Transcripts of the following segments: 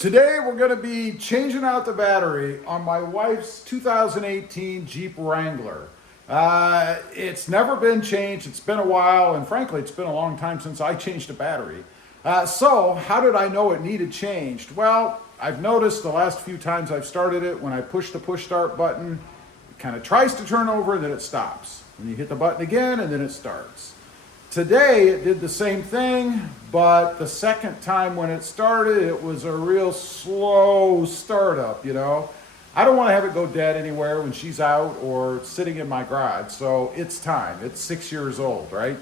Today we're going to be changing out the battery on my wife's 2018 Jeep Wrangler. It's never been changed, it's been a while, and frankly it's been a long time since I changed a battery. So how did I know it needed changed? Well, I've noticed the last few times I've started it, when I push the push start button, it kind of tries to turn over and then it stops. And you hit the button again and then it starts. Today it did the same thing, but the second time when it started, it was a real slow startup, you know. I don't want to have it go dead anywhere when she's out or sitting in my garage, so it's time. It's 6 years old, right?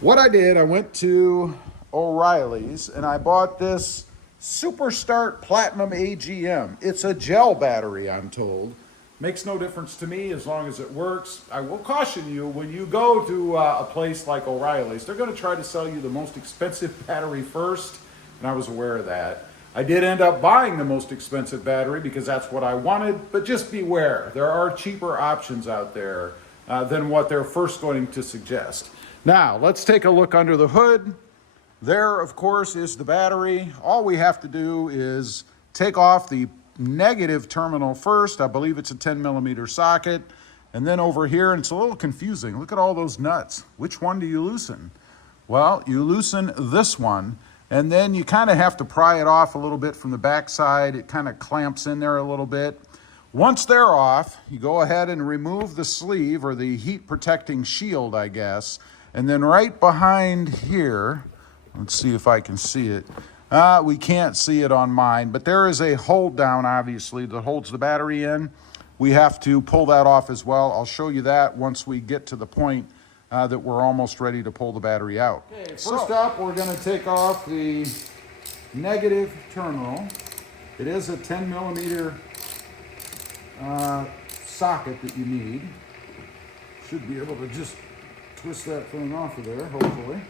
What I did, I went to O'Reilly's and I bought this Super Start Platinum AGM. It's a gel battery, I'm told. Makes no difference to me as long as it works. I will caution you, when you go to a place like O'Reilly's, they're going to try to sell you the most expensive battery first, and I was aware of that. I did end up buying the most expensive battery because that's what I wanted, but just beware. There are cheaper options out there than what they're first going to suggest. Now, let's take a look under the hood. There, of course, is the battery. All we have to do is take off the negative terminal first. I believe it's a 10mm socket. And then over here, and it's a little confusing. Look at all those nuts. Which one do you loosen? Well, you loosen this one, and then you kind of have to pry it off a little bit from the back side. It kind of clamps in there a little bit. Once they're off, you go ahead and remove the sleeve, or the heat protecting shield, I guess. And then right behind here, let's see if I can see it. We can't see it on mine, but there is a hold down, obviously, that holds the battery in. We have to pull that off as well. I'll show you that once we get to the point that we're almost ready to pull the battery out. Okay, first up, we're going to take off the negative terminal. It is a 10mm socket that you need. Should be able to just twist that thing off of there, hopefully.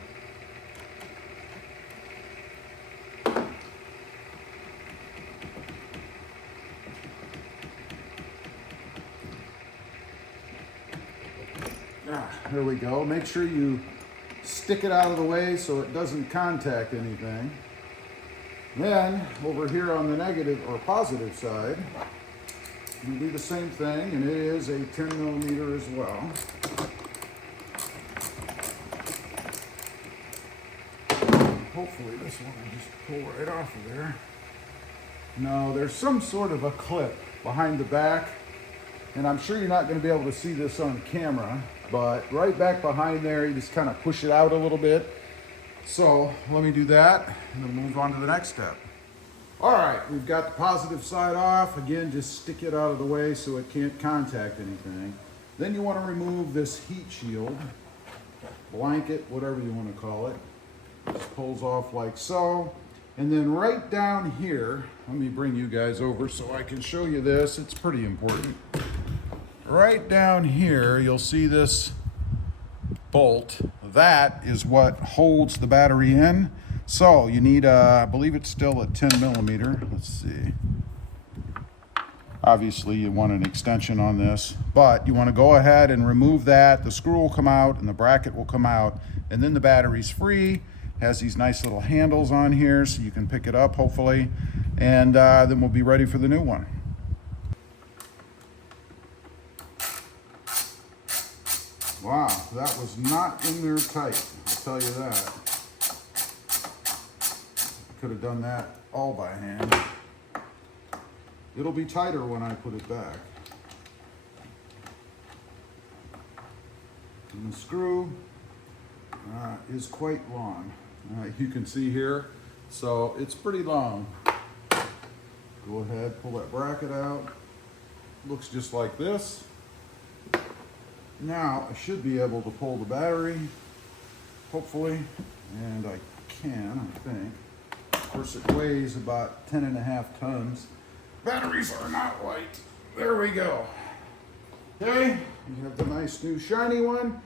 There we go. Make sure you stick it out of the way so it doesn't contact anything. Then, over here on the negative or positive side, you do the same thing, and it is a 10mm as well. Hopefully this one will just pull right off of there. No, there's some sort of a clip behind the back, and I'm sure you're not going to be able to see this on camera, but right back behind there, you just kind of push it out a little bit. So let me do that, and then move on to the next step. All right, we've got the positive side off. Again, just stick it out of the way so it can't contact anything. Then you want to remove this heat shield, blanket, whatever you want to call it. Just pulls off like so. And then right down here, let me bring you guys over so I can show you this. It's pretty important. Right down here, you'll see this bolt. That is what holds the battery in. So you need, I believe it's still at 10mm. Let's see. Obviously, you want an extension on this, but you want to go ahead and remove that. The screw will come out and the bracket will come out, and then the battery's free. Has these nice little handles on here so you can pick it up, hopefully, and then we'll be ready for the new one. Wow, that was not in there tight, I'll tell you that. I could have done that all by hand. It'll be tighter when I put it back. And the screw is quite long. You can see here, so it's pretty long. Go ahead, pull that bracket out. Looks just like this. Now I should be able to pull the battery, hopefully, and I can, I think. Of course, it weighs about 10.5 tons. Batteries are not light. There we go. Okay, you have the nice new shiny one,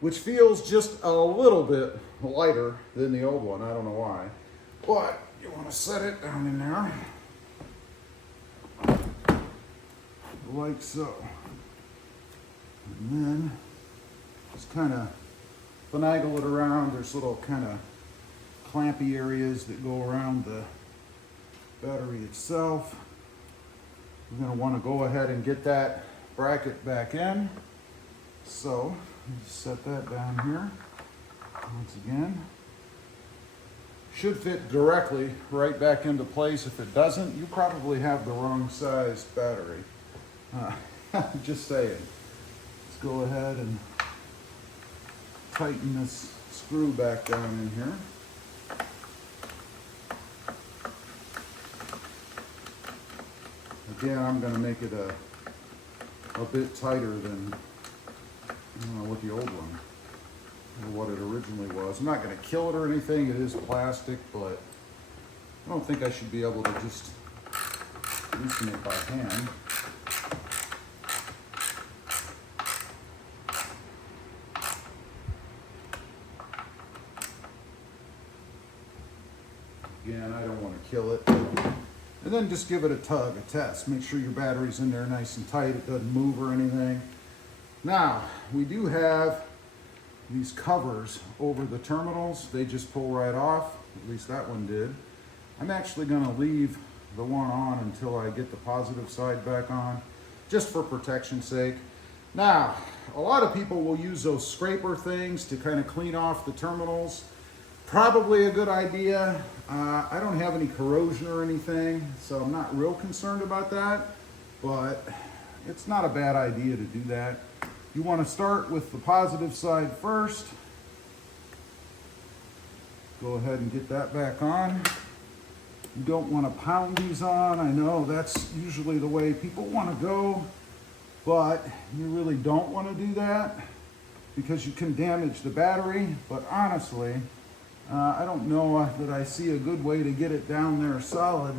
which feels just a little bit lighter than the old one. I don't know why. But you want to set it down in there. Like so. And then just kind of finagle it around. There's little kind of clampy areas that go around the battery itself. We're going to want to go ahead and get that bracket back in. So, just set that down here. Once again, should fit directly right back into place. If it doesn't, you probably have the wrong size battery. Just saying. Let's go ahead and tighten this screw back down in here. Again, I'm going to make it a bit tighter than with the old one, or what it originally was. I'm not going to kill it or anything. It is plastic, but I don't think I should be able to just loosen it by hand. Again, I don't want to kill it. And then just give it a tug, a test. Make sure your battery's in there nice and tight. It doesn't move or anything. Now, we do have these covers over the terminals. They just pull right off. At least that one did. I'm actually going to leave the one on until I get the positive side back on, just for protection's sake. Now, a lot of people will use those scraper things to kind of clean off the terminals. Probably a good idea. I don't have any corrosion or anything, so I'm not real concerned about that, but it's not a bad idea to do that. You want to start with the positive side first. Go ahead and get that back on. You don't want to pound these on. I know that's usually the way people want to go, but you really don't want to do that because you can damage the battery. But honestly, I don't know that I see a good way to get it down there solid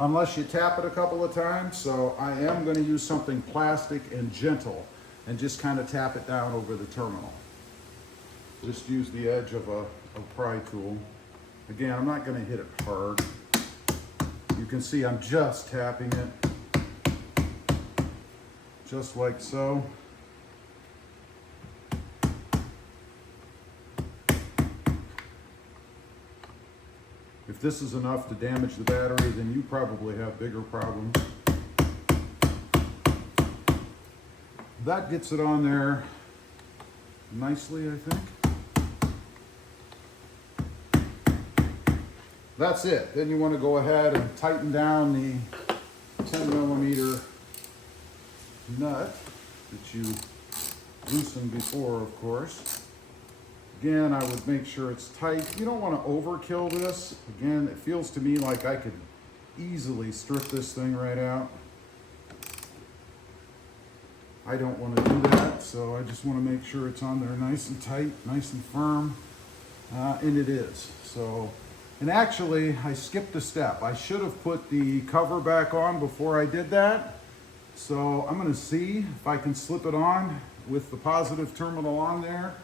unless you tap it a couple of times. So I am going to use something plastic and gentle and just kind of tap it down over the terminal. Just use the edge of a pry tool. Again, I'm not going to hit it hard. You can see I'm just tapping it, just like so. If this is enough to damage the battery, then you probably have bigger problems. That gets it on there nicely, I think. That's it. Then you want to go ahead and tighten down the 10mm nut that you loosened before, of course. Again, I would make sure it's tight. You don't want to overkill this. Again, it feels to me like I could easily strip this thing right out. I don't want to do that, so I just want to make sure it's on there nice and tight, nice and firm, and it is. So, and actually, I skipped a step. I should have put the cover back on before I did that. So I'm going to see if I can slip it on with the positive terminal on there.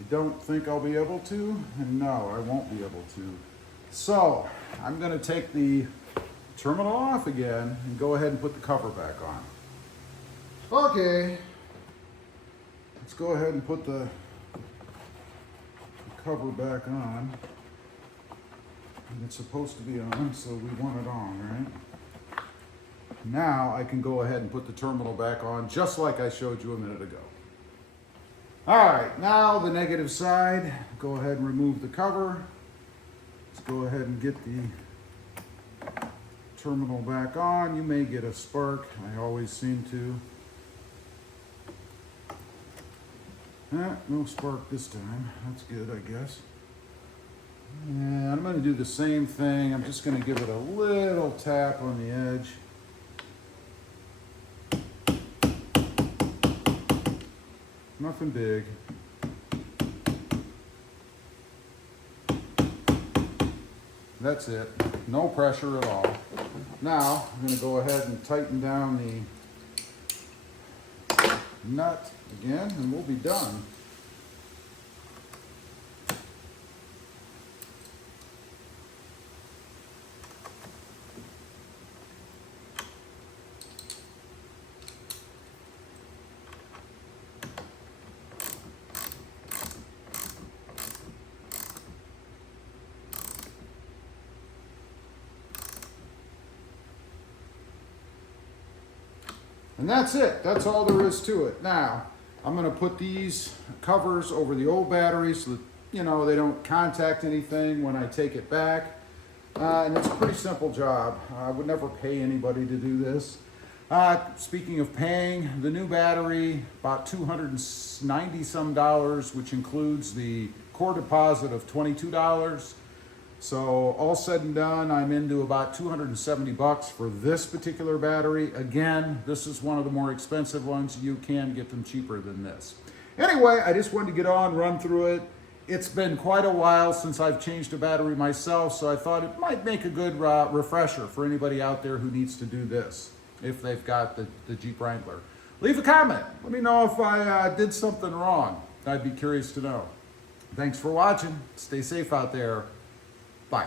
I don't think I'll be able to, and no, I won't be able to. So I'm going to take the terminal off again and go ahead and put the cover back on. Okay, let's go ahead and put the cover back on. And it's supposed to be on, so we want it on, right? Now I can go ahead and put the terminal back on just like I showed you a minute ago. All right, now the negative side. Go ahead and remove the cover. Let's go ahead and get the terminal back on. You may get a spark. I always seem to. No spark this time. That's good, I guess. And I'm going to do the same thing. I'm just going to give it a little tap on the edge. Nothing big. That's it. No pressure at all. Now, I'm going to go ahead and tighten down the nut again, and we'll be done. And that's it. That's all there is to it. Now, I'm going to put these covers over the old battery so that, you know, they don't contact anything when I take it back. And it's a pretty simple job. I would never pay anybody to do this. Speaking of paying, the new battery, about $290 some, which includes the core deposit of $22. So all said and done, I'm into about $270 for this particular battery. Again, this is one of the more expensive ones. You can get them cheaper than this. Anyway, I just wanted to get on, run through it. It's been quite a while since I've changed a battery myself, so I thought it might make a good refresher for anybody out there who needs to do this, if they've got the Jeep Wrangler. Leave a comment. Let me know if I did something wrong. I'd be curious to know. Thanks for watching. Stay safe out there. Bye.